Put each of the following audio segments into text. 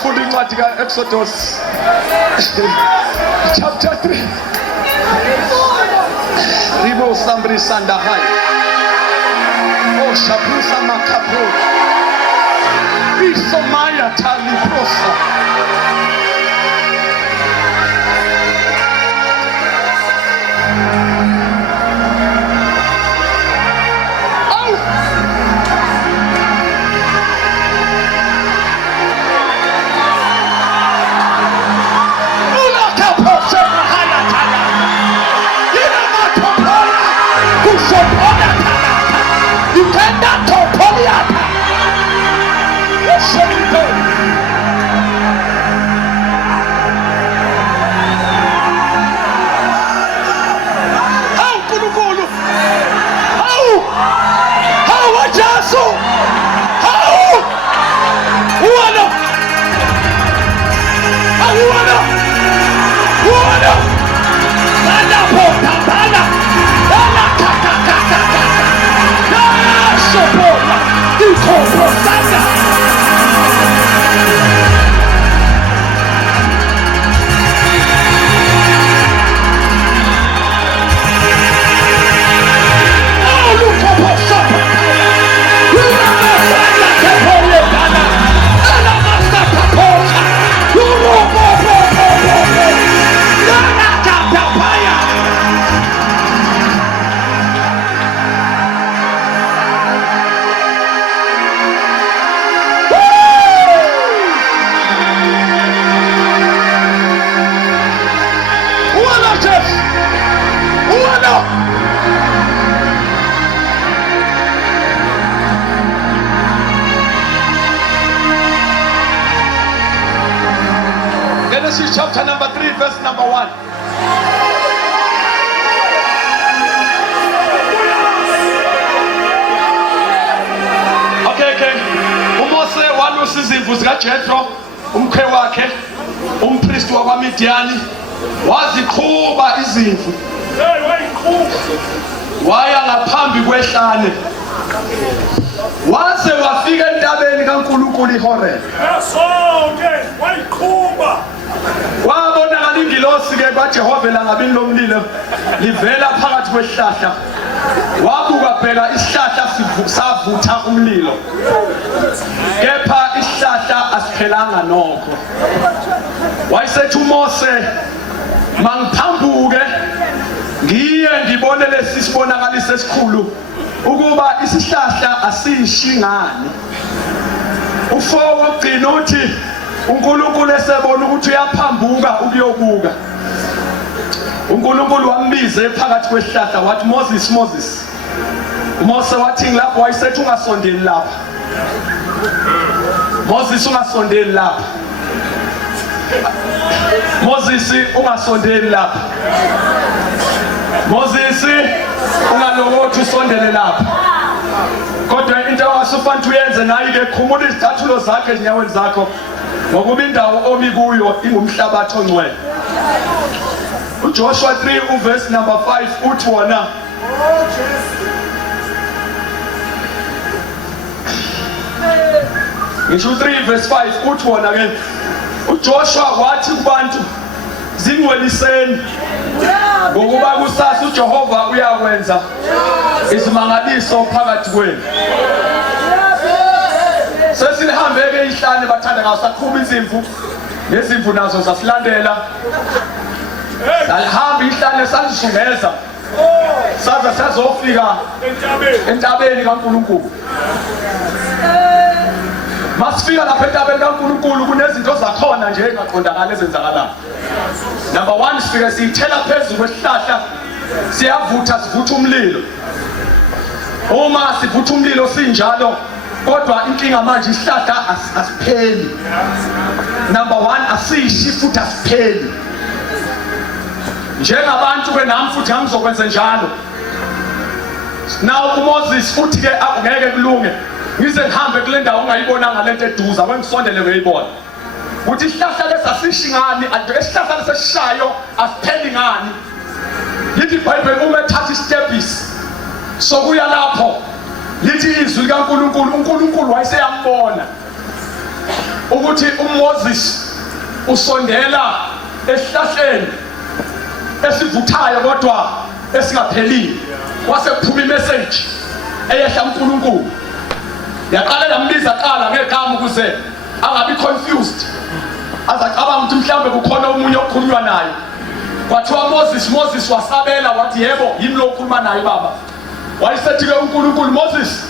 sifunda incwadi ka-Exodus chapter 3. Ribo Sambri Sandahai. Oh, Shabusa Makapro. Isomaya Taliprosa. Genesis chapter number 3, verse number 1. Okay. uMose walusa izimvu zikaJethro umkhe wakhe umpristi wakwaMidiyani waziqhuba izimvu waya ngaphambi kwehlane waze wafika entabeni kaNkulunkulu iHoreb. Wayiqhuba wabonakala ingilosi ke kaJehova langabini lomlilo livela phakathi kwehlahla wabuka bheka isihlahla savutha umlilo kepha isihlahla asiphelanga nokho. Wayesethi uMose mangiphambuke ngiye ngibone lesi sibonakaliso esikhulu ukuba isihlahla asishingani. U4 wogcina uthi uNkulunkulu esebona ukuthi uyaphambuka ukuyobuka uNkulunkulu wambiza phakathi kwesihlahla wathi Moses. Mose wathi ngilapho wayesethi ungasondeli lapha. Moses ungasondeli lapha. Moses ungasondeli lapha. Moses ungalokothi usondele lapha. Kodwa into ongasufanele uyenze nayo ke khumula izicathulo zakhe ezinyaweni zakho ngokuba indawo omi kuyo ingumhlabathi ongcwele. uJoshua 3 uverse number 5 uthi wona ngisho 3 verse 5 uthi wona ke uJoshua wathi kubantu zingweliseni ngokuba kusasa uJehova uyakwenza izimangaliso phakathi kwenu. Sesilihambe ke ihlane bathanda ngasaqhuba izimvu nezimvu nazo zasilandela salihamba ihlane salisungeza saza sazofika entabeni kaNkulunkulu. Masifika lapha entabeni kaNkulunkulu kunezinto zakhona nje engaqondakala ezenzakalayo. Number 1 sifike siyithela phezulu kwesihlahla siyavutha sivutha umlilo. Uma sivutha umlilo sinjalo kodwa inkinga manje isihlahla asipheli. Number 1 asishi futhi asipheli. Njengabantu ke nami futhi ngizokwenza njalo. Now uMoses futhi ke ngeke kulunge ngize ngihambe kule ndawo ongayibonanga lento eduza wengisondele ngiyibona. Uthi isihlahla lesasishingani ade isihlahla lesishayo asipheli ngani. Lithi iBhayibheli uma ethatha istepisi sokuya lapho lithi izwi likaNkulunkulu uNkulunkulu wayeseyambona ukuthi uMoses usondela esihlahleni esivuthayo kodwa esingaphelile. Wase kuphuma imessage eyehla uNkulunkulu. Yaqala lambiza qala ngegama ukuze angabi confused. Azacabanga ukuthi mhlambe kukhona umunye okhulunywa naye. Kwathiwa Moses wasabela wathi yebo yimi lo okhuluma naye baba. Wayesethi-ke uNkulunkulu, Moses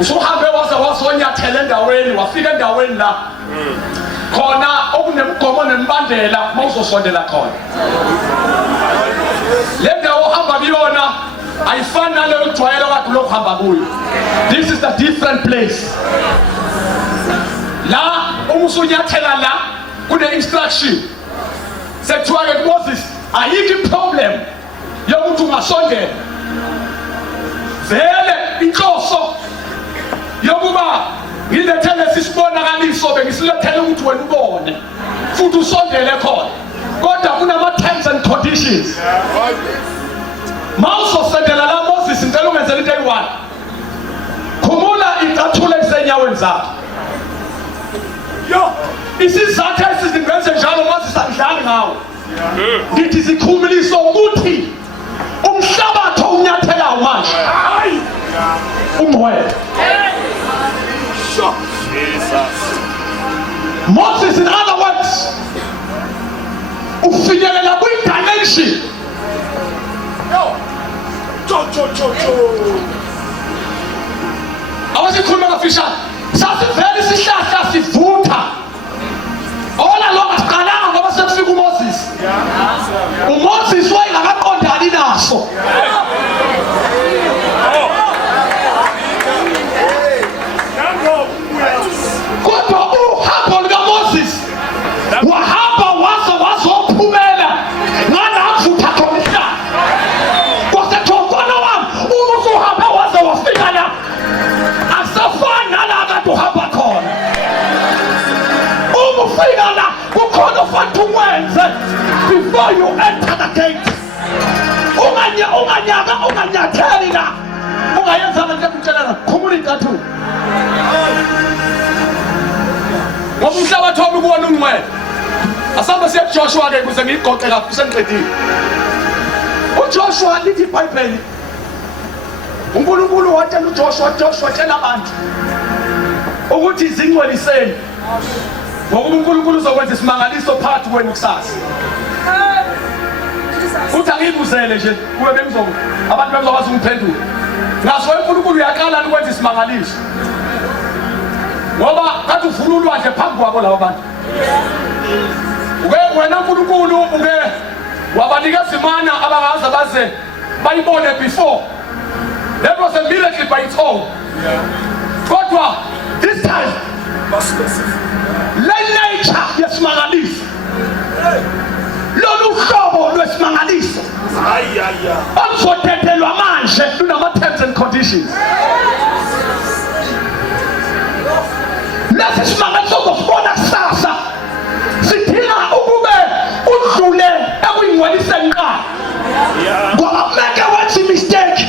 usuhambe wasonyathela endaweni, wafika endaweni la khona okunemgomo nembandela mawuzosondela khona. Le ndawo ohamba kuyona ayifani naleyo ojwayele kade lokuhamba kuyo. This is a different place. La umusunyathela la kune instruction. Sekuthiwa-ke Moses ayikho problem yokuthi ungasondela. Vele inhloso yokuba ngilethele sisibonakaliso bengisilethele ukuthi wena ubone futhi usondele khona. Kodwa kunama terms and conditions. Mawuzosondela la Moses ngicela ungenzele into eyi-1. Khumula icathulo esenyaweni zakho. Yo, isizathu esizingenze njalo Moses akudlali ngawo. Ngithi sikhumuliso ukuthi umhlabatho unyathela manje. Hayi. Ungcwele. Jesus. Moses, in other words, ufinyelela kwi-dimension. Awasikhuluma ngafishane. Sasivele isihlahla sivutha. Ola lo asiqalanga ngoba sekufika uMoses. uMoses wayengakaqondani naso. Kodwa uhambo lukaMoses wahamba wazophumela nganavutha khona. Kwasethokono wami uma usuhambe waze wafika la asafani nala kade uhamba khona. Uma ufika la kukhona ofanele ukwenze before you enter the gate. Unganyatheli la ungayenza ngento ekutshelana khumula incathulo. Ngoba umhlabathi wami kuwona ungcwele. Asamba siya kuJoshua ke ukuze ngiyigoqe kahle sengiqedile. uJoshua lithi iBhayibheli uNkulunkulu watshela uJoshua tshela abantu ukuthi izingcweliseni ngoba uNkulunkulu uzokwenza isimangaliso phakathi kwenu kusasa. Uthi angibuzele nje kube bengizokho abantu bezokwazi ukuphendula. Ngaso uNkulunkulu uyaqala ukwenza isimangaliso. Ngoba kathi uvula ulwandle phambi kwabo labo bantu. Wena uNkulunkulu wabanikeza imana abangaze baze bayibone before. That was a miracle by its own. Kodwa this time le nature yesimangaliso. Lolu hlobo lwesimangaliso. Oluzotethelwa manje lunama terms and conditions. Lesi simangaliso uzosibona kusasa. Sidinga ukube udlule ekuyingcweliseni qala. Ngoba meke wenza mistake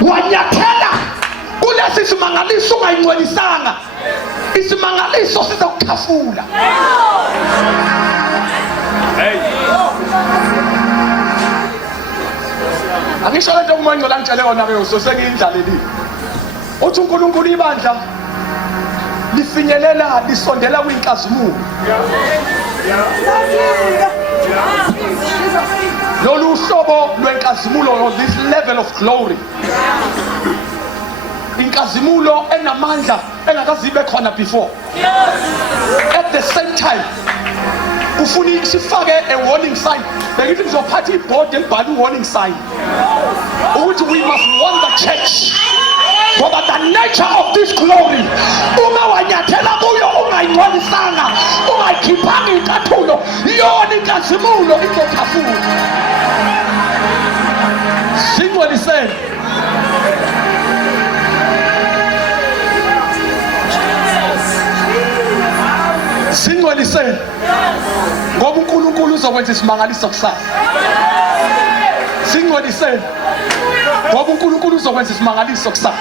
wanyathela kulesi simangaliso ungayingcwelisanga. Isimangaliso sizokukhafula. Angisho lento uMangco la ngitshele yona ke so sengiyindlalelile. Uthi uNkulunkulu ibandla lifinyelela lisondela kwinkazimulo. Lolu hlobo lwenkazimulo, this level of glory. Inkazimulo enamandla engakazibe khona before. At the same time ufuni sifake a warning sign. Bengithi ngizophatha iboard elibhala warning sign. Ukuthi we must warn the church. Ngoba the nature of this glory uma wanyathela kuyo ungayingcwelisanga ungayikhiphanga incathulo yona inkazimulo izokhafula. Singcweliseni. Singcweliseni. Ngoba uNkulunkulu uzokwenza isimangaliso kusasa. Singcweliseni. Ngoba uNkulunkulu uzokwenza isimangaliso kusasa.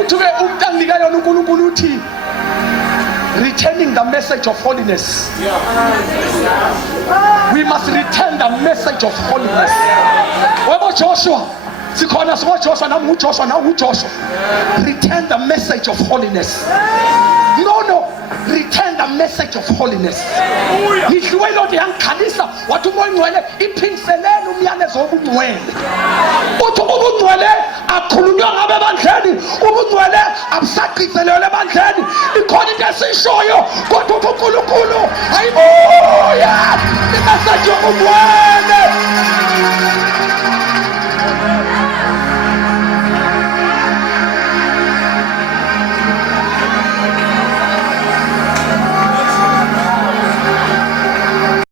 Uthi-ke umuntu anginika yona uNkulunkulu uthi returning the message of holiness. We must return the message of holiness. Where Joshua? Joshua. Return the message of holiness. No. Return the message of holiness. Nidliwe lo ngiyangikhalisa wathi umoya ngcwele iphindiselele umyalezo wobungcwele. Uthi ubungcwele akhulunywa ngabe ebandleni, ubungcwele abusagcizelelwe ebandleni. Ikhona into esishoyo kodwa